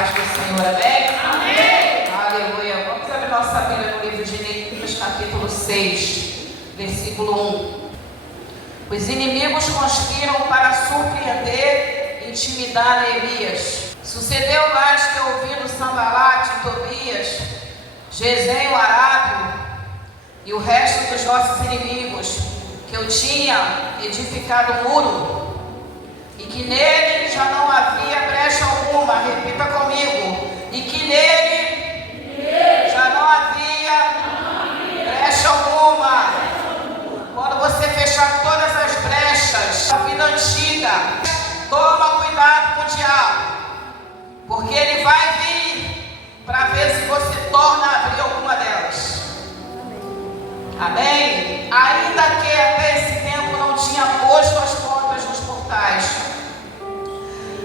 paz do Senhor, amém? Amém! Aleluia! Vamos abrir nossa Bíblia no livro de Neemias, capítulo 6, versículo 1. Os inimigos conspiram para surpreender e intimidar Neemias. Sucedeu mais que ouvindo Sanbalate, Tobias, Gesem, o arábio e o resto dos nossos inimigos, que eu tinha edificado o muro, e que nele já não havia brecha alguma, repita comigo, e que nele já não havia brecha alguma. Quando você fechar todas as brechas da vida antiga, toma cuidado com o diabo, porque ele vai vir para ver se você torna a abrir alguma delas. Amém? Ainda que até esse tempo não tinha posto as portas nos portais,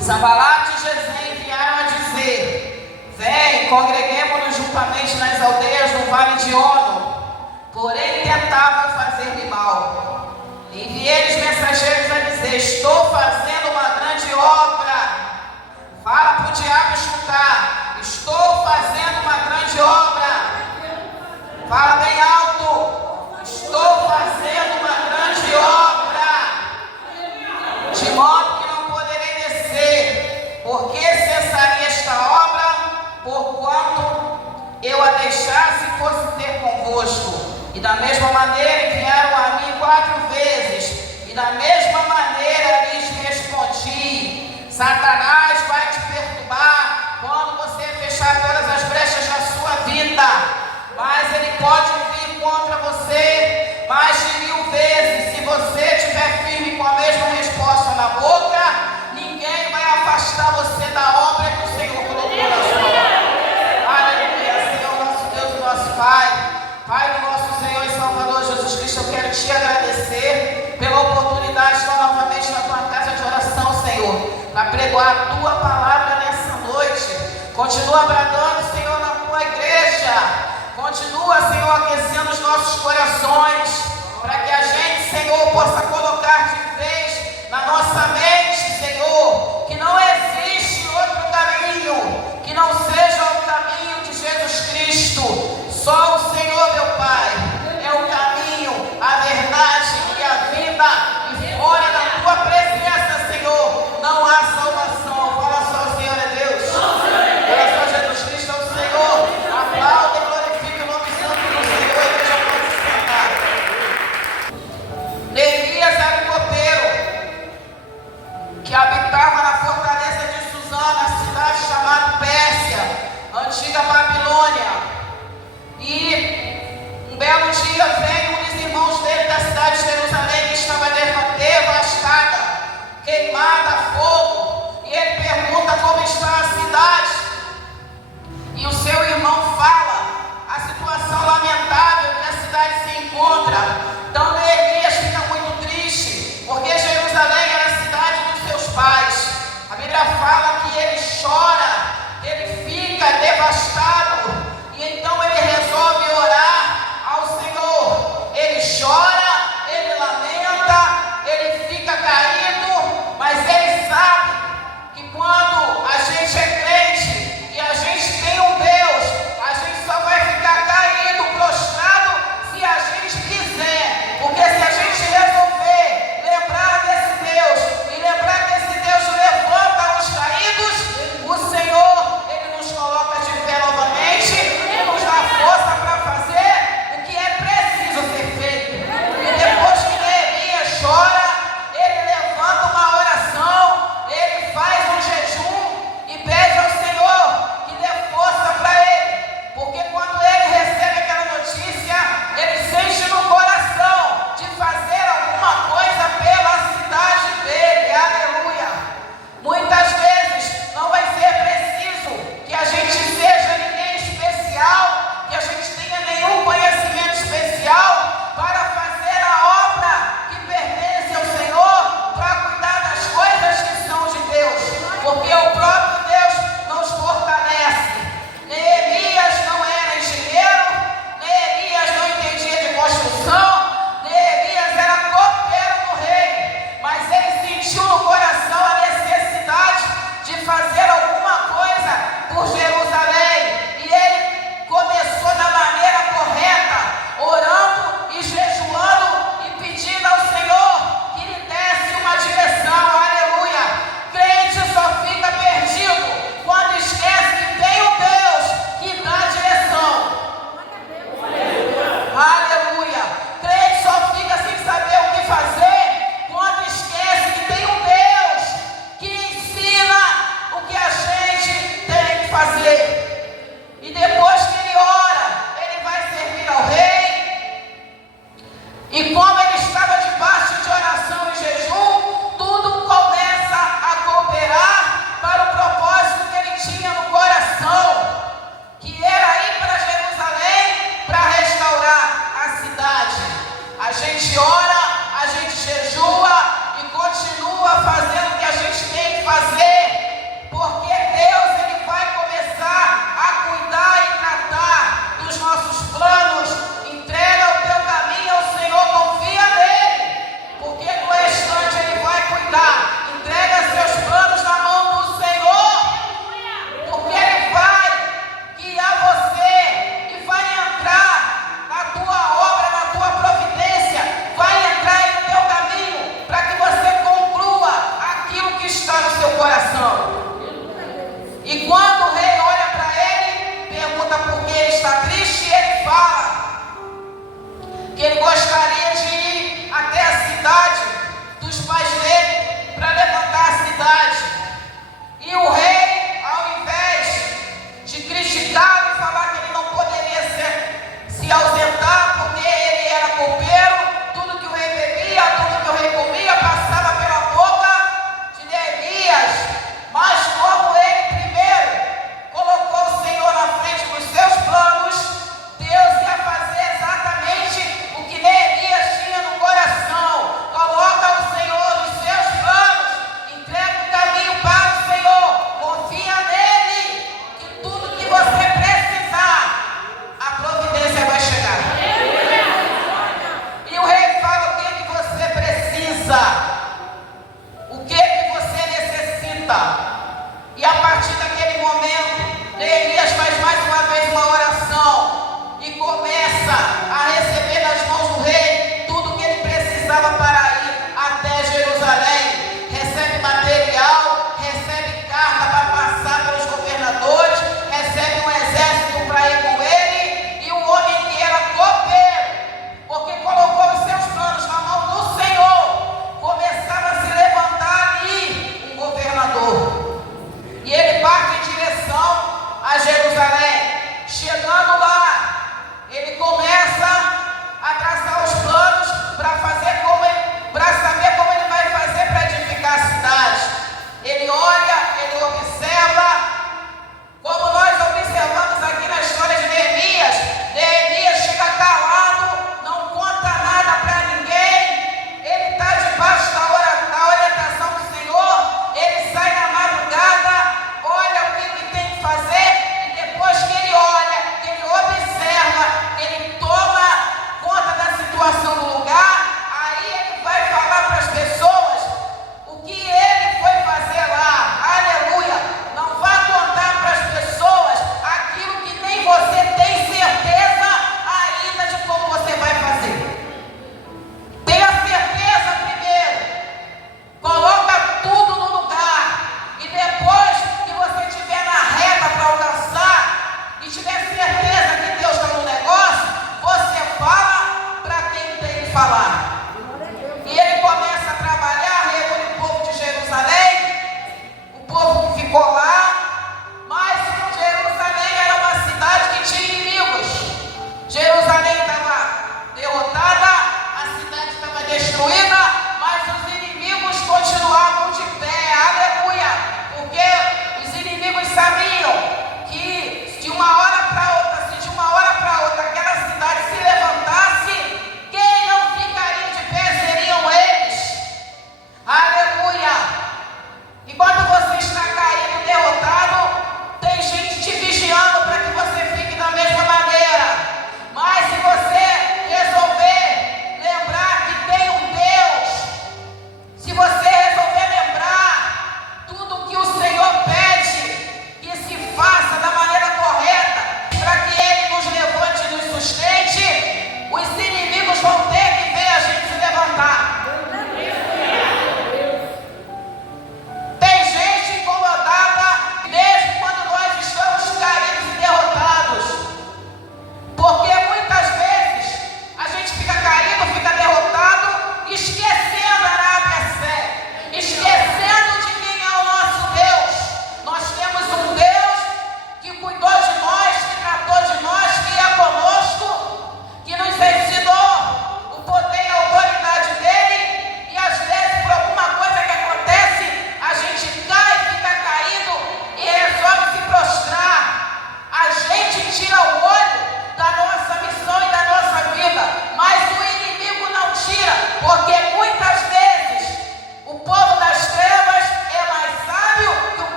Sanbalate e Gesem vieram a dizer: vem, congreguemo-nos juntamente nas aldeias do vale de Ono. Porém tentavam fazer-lhe mal. Enviei-lhes mensageiros a dizer: estou fazendo uma grande obra. Fala para o diabo escutar: estou fazendo uma grande obra. Fala bem alto: estou fazendo uma grande obra, de modo que não poderei descer, porque cessaria esta obra, porquanto eu a deixasse e fosse ter convosco. E da mesma maneira enviaram a mim 4 vezes, e da mesma maneira lhes respondi: Satanás vai te perturbar quando você fechar todas as brechas da sua vida, mas ele pode vir contra você mais de 1000 vezes. Se você estiver firme com a mesma resposta na boca, ninguém vai afastar você da obra que o Senhor colocou na sua mão. Aleluia. Senhor nosso Deus e nosso Pai, Pai do nosso Senhor e Salvador Jesus Cristo, eu quero te agradecer pela oportunidade de estar novamente na tua casa de oração, Senhor, para pregoar a tua palavra nessa noite. Continua bradando, Senhor, na tua igreja. Continua, Senhor, aquecendo os nossos corações, para que a gente, Senhor, possa colocar de vez na nossa mente, Senhor, que não existe outro caminho que não seja o caminho de Jesus Cristo. Só o Senhor, meu Pai, é o caminho, a verdade e a vida, e fora da tua presença, Senhor, não há salvação. Fala só: o Senhor é Deus. Fala só: Jesus Cristo é o Senhor. Aplauda e glorifique o nome santo do Senhor. E deixa pode se sentar. Neemias era um copeiro que habitava na fortaleza de Susana, cidade chamada Pérsia, antiga Babilônia. E um belo dia veio um dos irmãos dele da cidade de Jerusalém, que estava devastada, queimada a fogo, e ele pergunta como está a cidade, e o seu irmão fala a situação lamentável que a cidade se encontra. Então Neemias fica muito triste, porque Jerusalém era a cidade dos seus pais. A Bíblia fala que ele chora, que ele fica devastado, e então ele resolve orar ao Senhor.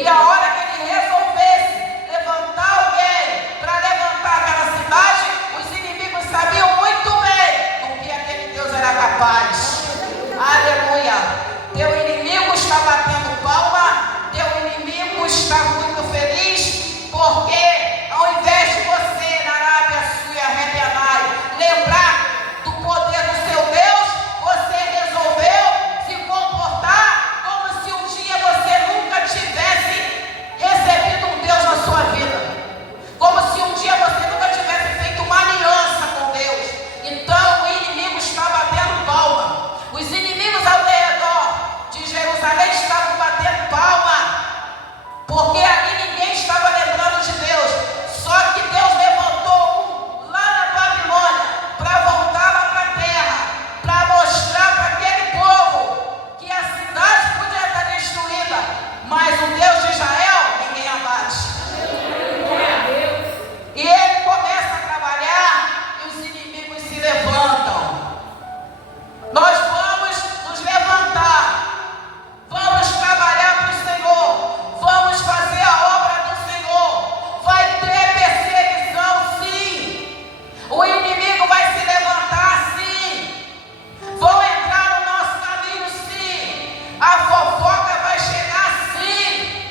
E a hora que ele resolvesse levantar alguém para levantar aquela cidade, os inimigos sabiam muito bem do que aquele Deus era capaz. Aleluia! Teu inimigo está batendo palma, teu inimigo está muito feliz, porque ao invés de você, na Arábia Suia, Rebenai, lembrar do poder do seu Deus, você resolveu se comportar como se um dia você nunca tivesse recebido um Deus na sua vida, como se um dia você nunca tivesse feito uma aliança com Deus. Então o inimigo está batendo palma. Os inimigos ao redor de Jerusalém estavam batendo palma, porque ali ninguém estava lembrando de Deus. Só que Deus levantou um lá na Babilônia para voltar lá para a terra, para mostrar para aquele povo que a cidade podia estar destruída, mas o Deus de Israel ninguém abate. E ele começa a trabalhar e os inimigos se levantam. Nós vamos nos levantar, vamos trabalhar para o Senhor, vamos fazer a obra do Senhor. Vai ter perseguição, sim. O inimigo vai se levantar, sim. Vão entrar no nosso caminho, sim. A fofoca vai chegar, sim.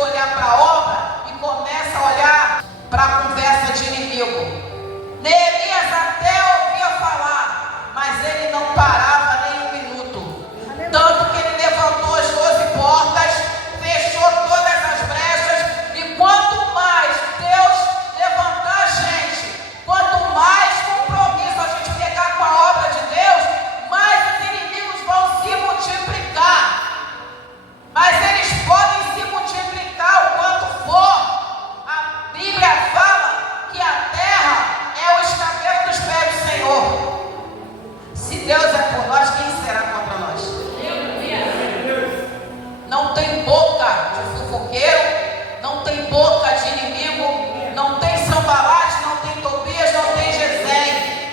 olhar para a obra e começa a olhar para a conversa de inimigo. Neemias até ouvia falar, mas ele não parava nem um minuto. Tanto que ele levantou as 12 portas, fechou todas as brechas, e quanto mais Deus levantar a gente, quanto mais compromisso a gente pegar com a obra de Deus, mais os inimigos vão se multiplicar. Mas eles podem se multiplicar o quanto for. A Bíblia fala que a terra é o escabelo dos pés do Senhor. Se Deus é por nós, quem será contra nós? Não tem boca de fofoqueiro, não tem boca de inimigo, não tem Sanbalate, não tem Tobias, não tem Gesem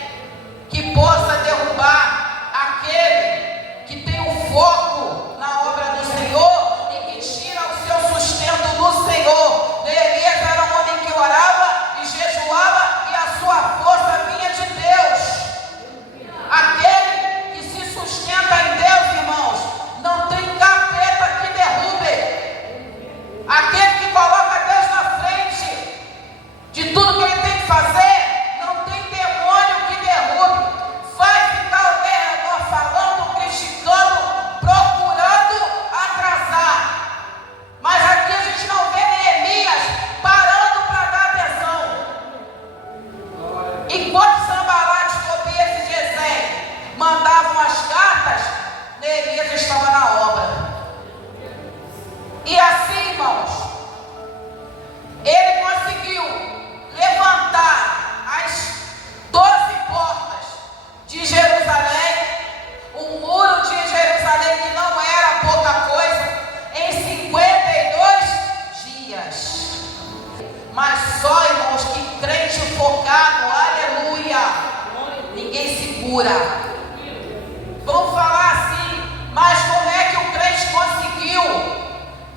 que possa derrubar aquele que tem o foco na obra do Senhor e que tira o seu sustento do Senhor. Neemias era um homem que orava e jejuava e a sua força vinha de Deus. Aquele que se sustenta em Deus, irmãos, não tem capeta que derrube. Aquele que coloca Deus na frente de tudo que ele tem que fazer, não tem demônio que derrube. Vai ficar ao redor falando, criticando, procurando atrasar. Mas aqui a gente não vê Neemias parando para dar atenção. Enquanto Sanbalate, Tobias e Gesem mandavam as cartas, Neemias estava na obra. E assim, irmãos, ele conseguiu levantar as 12 portas de Jerusalém, o muro de Jerusalém, que não era pouca coisa, em 52 dias. Mas só, irmãos, que crente focado, aleluia, ninguém segura. Vamos falar assim, mas como é que o crente conseguiu?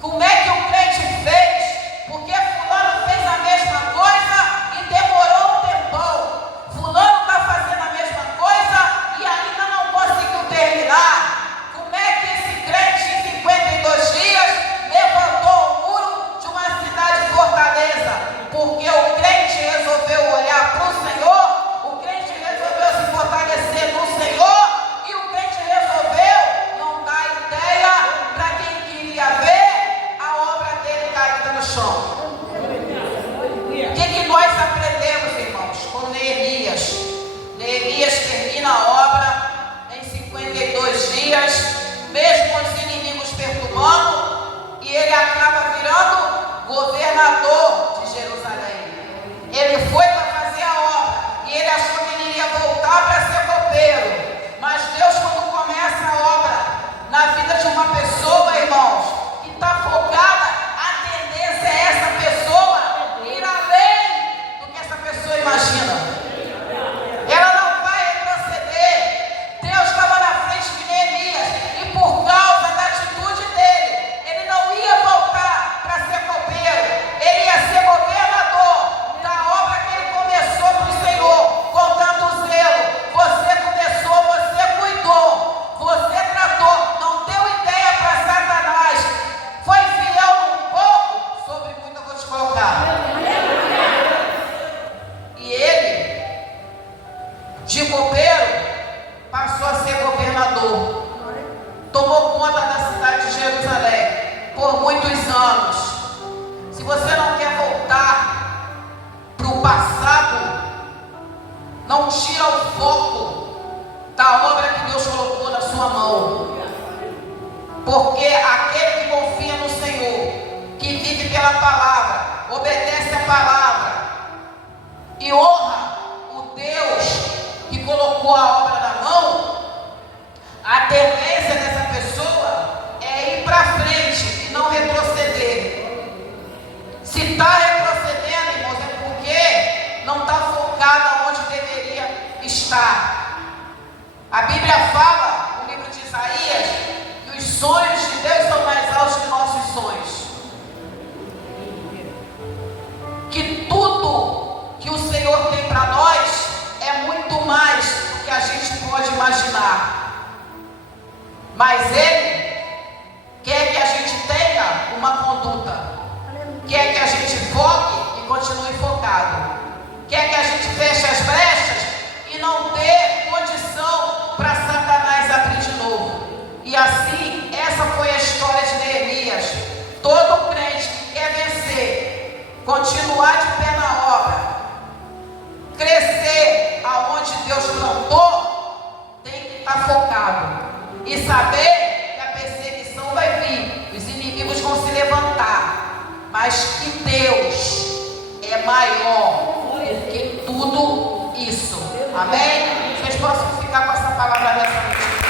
Como é que o crente fez? Porque fulano fez a mesma coisa e demorou um tempão. Fulano está fazendo a mesma coisa e ainda não conseguiu terminar. Como é que esse crente em 52 dias levantou o muro de uma cidade fortaleza? Porque o crente resolveu olhar para o Senhor, o crente resolveu se fortalecer no Senhor, e o crente resolveu não dar ideia para quem queria ver a obra dele caída no chão. O que nós aprendemos, irmãos, com Neemias? Neemias termina a obra em 52 dias, mesmo os inimigos perturbando, e ele acaba virando governador de Jerusalém. Ele foi para fazer a obra e ele achou que ele iria voltar para ser copeiro. Mas Deus, quando começa a obra na vida de uma pessoa, irmãos, que está focada, a tendência é essa pessoa ir além do que essa pessoa imagina. Ela não vai retroceder. Deus estava na frente de Neemias e por causa da atitude dele, ele não ia voltar para ser copeiro, ele ia ser governador da obra que ele começou para o Senhor, com tanto zelo. Você começou, você cuidou, você tratou, não deu ideia para Satanás, foi fiel num pouco, sobre muito eu vou te colocar. E ele, de copeiro, passou a ser governador, tomou conta da cidade de Jerusalém por muitos anos. Se você não quer voltar para o passado, não tira o foco da obra que Deus colocou na sua mão. Porque aquele que confia no Senhor, que vive pela palavra, obedece a palavra e honra o Deus que colocou a obra na mão, a tendência dessa pessoa é ir para frente e não retroceder. Se está retrocedendo, irmãos, é porque não está focado onde deveria estar. A Bíblia fala, no livro de Isaías, que os sonhos de Deus são mais altos que nossos sonhos. Que tudo que o Senhor tem para nós é muito mais do que a gente pode imaginar. Mas Ele quer que a gente tenha uma conduta. quer que a gente feche as brechas e não dê condição para Satanás abrir de novo. E assim, essa foi a história de Neemias. Todo crente que quer vencer, continuar de pé na obra, crescer aonde Deus plantou, tem que estar focado e saber que a perseguição vai vir, os inimigos vão se levantar, mas que Deus é maior do que tudo isso. Amém? Vocês possam ficar com essa palavra nessa noite.